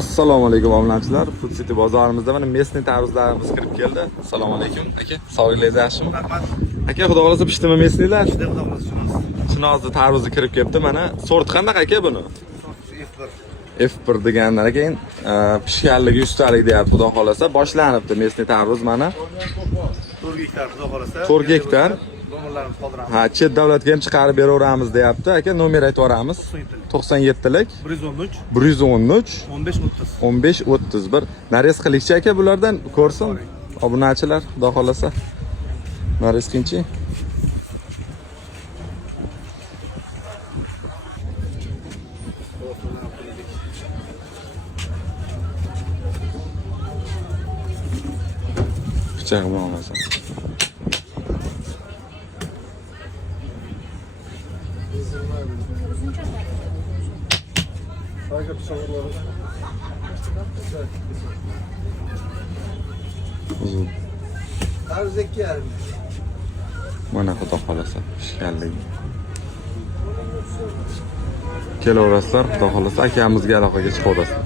Assalomu alaykum obunachilar. Food City bozorimizda mana mesni tarvuzlarimiz kirib keldi. Assalomu alaykum aka. Sog'lig'ingiz yaxshimi? Rahmat. Aka, xudo xolasa pishdimi mesnilar? Juda xudo xolasa shunisi. Chinozni tarvuzi kirib kelibdi. Mana sort qanaqa aka buni? F1. F1 degandan keyin pishganligi 100 talik deyapti xudo xolasa. Boshlanibdi mesni tarvuz mana. 4 gektar xudo xolasa. 4 gektar. Nomerlarimiz qoldiramiz. Ha, chet davlatga ham chiqarib beraveramiz deyapti. Aka, nomer aytib yuboramiz. 97lik 113 113 15 30. 15-31. Narez qilikchi aka bulardan ko'rsin. Obunachilar, xudo xolasa. Narez qilingchi. Pichoq bilan olasan. Uzun. Tarvuz 2,5. Mana xudo xolasa pishganligi. Kelaverasizlar, xudo xolasa akamizga aloqaga chiqaverasizlar.